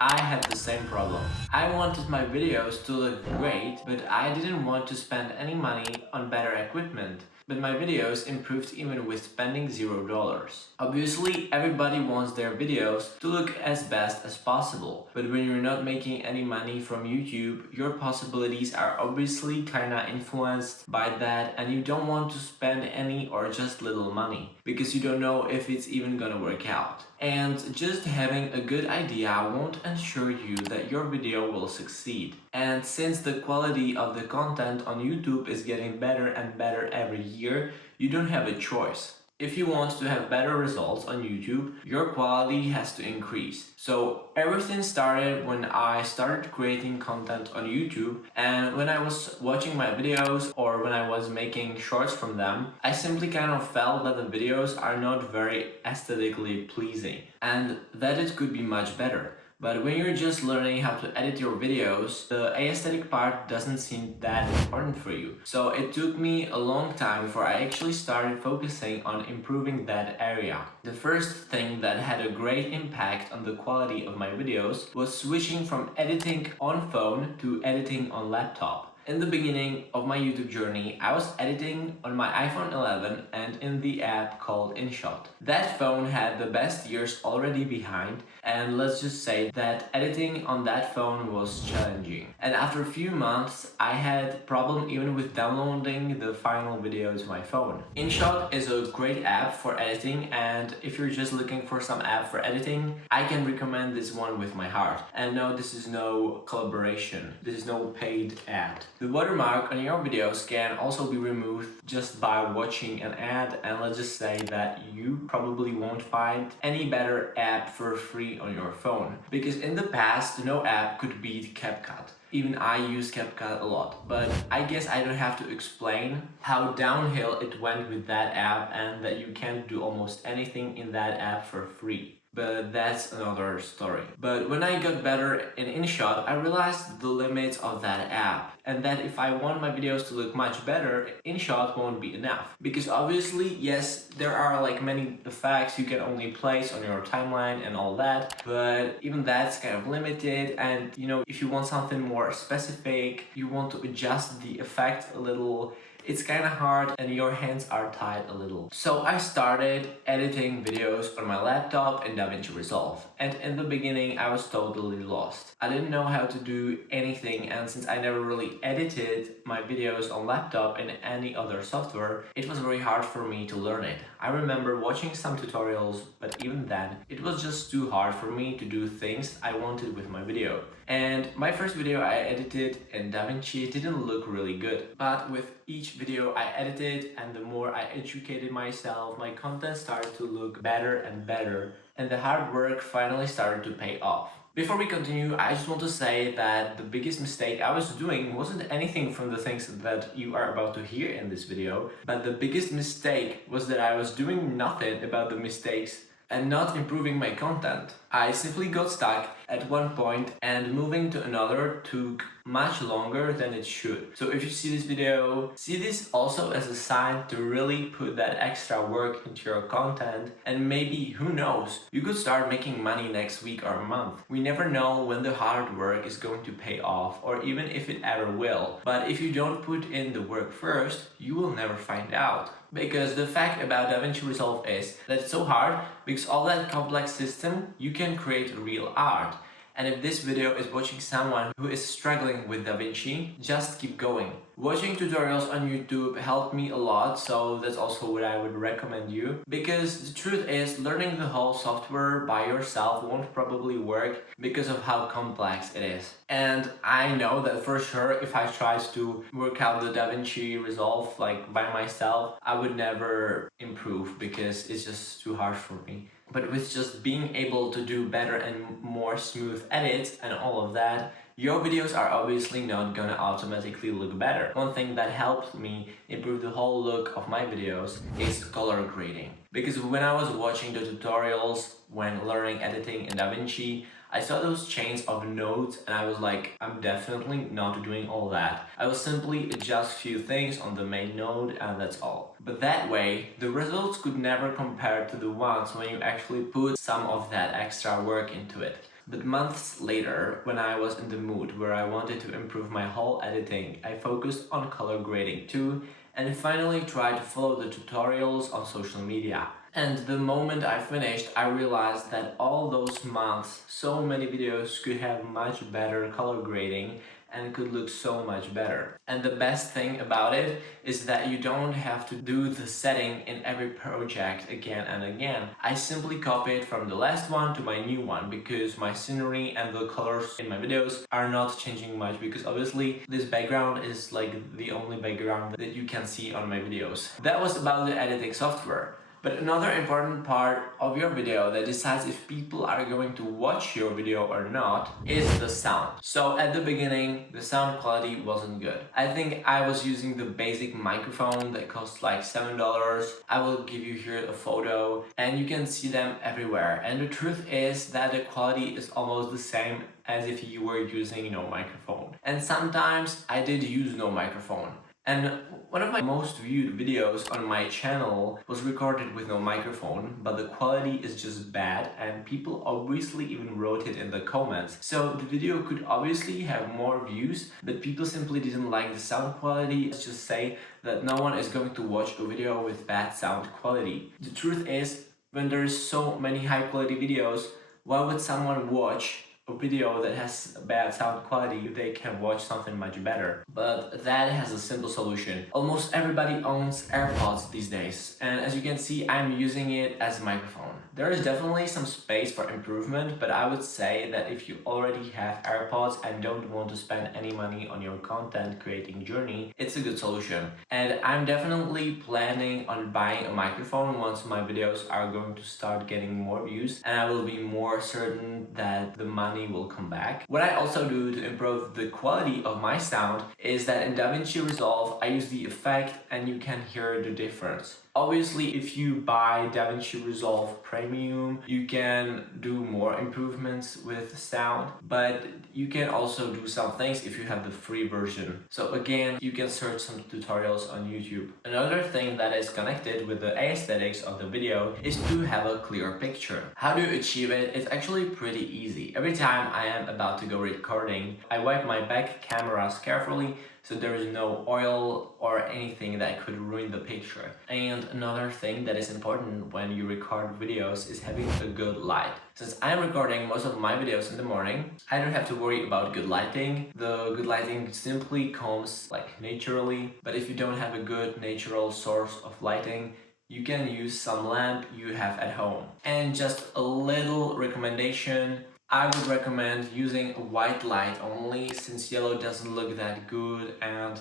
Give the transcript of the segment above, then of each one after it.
I had the same problem. I wanted my videos to look great, but I didn't want to spend any money on better equipment. But my videos improved even with spending $0. Obviously, everybody wants their videos to look as best as possible. But when you're not making any money from YouTube, your possibilities are obviously kinda influenced by that, and you don't want to spend any or just little money because you don't know if it's even gonna work out. And just having a good idea won't ensure you that your video will succeed. And since the quality of the content on YouTube is getting better and better every year, you don't have a choice. If you want to have better results on YouTube, your quality has to increase. So everything started when I started creating content on YouTube, and when I was watching my videos or when I was making shorts from them, I simply kind of felt that the videos are not very aesthetically pleasing and that it could be much better. But when you're just learning how to edit your videos, the aesthetic part doesn't seem that important for you. So it took me a long time before I actually started focusing on improving that area. The first thing that had a great impact on the quality of my videos was switching from editing on phone to editing on laptop. In the beginning of my YouTube journey, I was editing on my iPhone 11 and in the app called InShot. That phone had the best years already behind, and let's just say that editing on that phone was challenging. And after a few months, I had problem even with downloading the final video to my phone. InShot is a great app for editing, and if you're just looking for some app for editing, I can recommend this one with my heart. And no, this is no collaboration. This is no paid ad. The watermark on your videos can also be removed just by watching an ad, and let's just say that you probably won't find any better app for free on your phone, because in the past no app could beat CapCut. Even I use CapCut a lot, but I guess I don't have to explain how downhill it went with that app and that you can't do almost anything in that app for free. But that's another story. But when I got better in InShot, I realized the limits of that app, and that if I want my videos to look much better, InShot won't be enough. Because obviously, yes, there are like many effects you can only place on your timeline and all that, but even that's kind of limited, and if you want something more specific, you want to adjust the effect a little, it's kind of hard and your hands are tied a little. So I started editing videos on my laptop in DaVinci Resolve, and in the beginning I was totally lost. I didn't know how to do anything, and since I never really edited my videos on laptop in any other software, it was very hard for me to learn it. I remember watching some tutorials, but even then, it was just too hard for me to do things I wanted with my video. And my first video I edited in DaVinci didn't look really good, but with each video I edited and the more I educated myself, my content started to look better and better, and the hard work finally started to pay off. Before we continue, I just want to say that the biggest mistake I was doing wasn't anything from the things that you are about to hear in this video, but the biggest mistake was that I was doing nothing about the mistakes and not improving my content. I simply got stuck at one point, and moving to another took much longer than it should. So if you see this video, see this also as a sign to really put that extra work into your content, and maybe, who knows, you could start making money next week or month. We never know when the hard work is going to pay off, or even if it ever will. But if you don't put in the work first, you will never find out. Because the fact about DaVinci Resolve is that it's so hard, because all that complex system, you can create real art. And if this video is watching someone who is struggling with DaVinci, just keep going. Watching tutorials on YouTube helped me a lot, so that's also what I would recommend you. Because the truth is, learning the whole software by yourself won't probably work because of how complex it is. And I know that for sure, if I tried to work out the DaVinci Resolve like by myself, I would never improve because it's just too hard for me. But with just being able to do better and more smooth edits and all of that, your videos are obviously not gonna automatically look better. One thing that helped me improve the whole look of my videos is color grading. Because when I was watching the tutorials, when learning editing in DaVinci, I saw those chains of nodes and I was like, I'm definitely not doing all that. I will simply adjust few things on the main node and that's all. But that way, the results could never compare to the ones when you actually put some of that extra work into it. But months later, when I was in the mood where I wanted to improve my whole editing, I focused on color grading too, and finally tried to follow the tutorials on social media. And the moment I finished, I realized that all those months, so many videos could have much better color grading and could look so much better. And the best thing about it is that you don't have to do the setting in every project again and again. I simply copy it from the last one to my new one because my scenery and the colors in my videos are not changing much, because obviously this background is like the only background that you can see on my videos. That was about the editing software. But another important part of your video that decides if people are going to watch your video or not is the sound. So at the beginning, the sound quality wasn't good. I think I was using the basic microphone that costs like $7. I will give you here a photo and you can see them everywhere. And the truth is that the quality is almost the same as if you were using no microphone. And sometimes I did use no microphone. And one of my most viewed videos on my channel was recorded with no microphone, but the quality is just bad and people obviously even wrote it in the comments. So the video could obviously have more views, but people simply didn't like the sound quality. Let's just say that no one is going to watch a video with bad sound quality. The truth is, when there is so many high quality videos, why would someone watch a video that has bad sound quality if they can watch something much better? But that has a simple solution. Almost everybody owns AirPods these days, and as you can see, I'm using it as a microphone. There is definitely some space for improvement, but I would say that if you already have AirPods and don't want to spend any money on your content creating journey, it's a good solution. And I'm definitely planning on buying a microphone once my videos are going to start getting more views, and I will be more certain that the money will come back. What I also do to improve the quality of my sound is that in DaVinci Resolve I use the effect and you can hear the difference. Obviously, if you buy DaVinci Resolve Premium, you can do more improvements with sound, but you can also do some things if you have the free version. So again, you can search some tutorials on YouTube. Another thing that is connected with the aesthetics of the video is to have a clear picture. How do you achieve it? It's actually pretty easy. Every time I am about to go recording, I wipe my back cameras carefully so there is no oil or anything that could ruin the picture. And another thing that is important when you record videos is having a good light. Since I'm recording most of my videos in the morning, I don't have to worry about good lighting. The good lighting simply comes like naturally, but if you don't have a good natural source of lighting, you can use some lamp you have at home. And just a little recommendation, I would recommend using a white light only, since yellow doesn't look that good and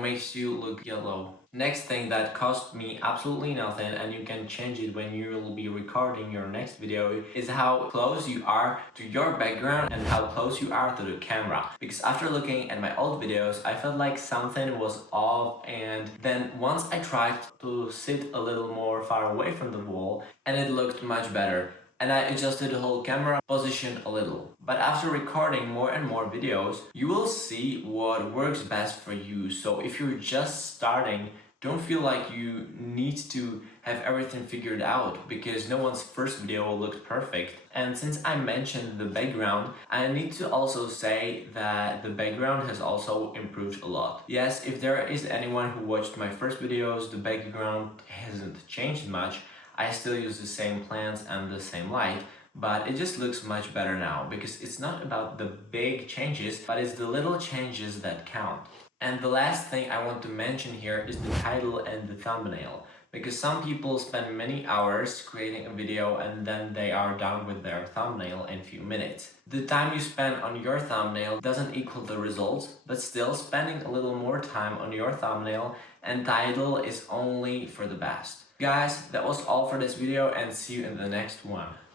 makes you look yellow. Next thing that cost me absolutely nothing, and you can change it when you will be recording your next video, is how close you are to your background and how close you are to the camera. Because after looking at my old videos, I felt like something was off, and then once I tried to sit a little more far away from the wall, and it looked much better. And I adjusted the whole camera position a little. But after recording more and more videos, you will see what works best for you. So if you're just starting, don't feel like you need to have everything figured out, because no one's first video looked perfect. And since I mentioned the background, I need to also say that the background has also improved a lot. Yes, if there is anyone who watched my first videos, the background hasn't changed much. I still use the same plants and the same light, but it just looks much better now, because it's not about the big changes, but it's the little changes that count. And the last thing I want to mention here is the title and the thumbnail, because some people spend many hours creating a video and then they are done with their thumbnail in a few minutes. The time you spend on your thumbnail doesn't equal the results, but still spending a little more time on your thumbnail and title is only for the best. Guys, that was all for this video, and see you in the next one.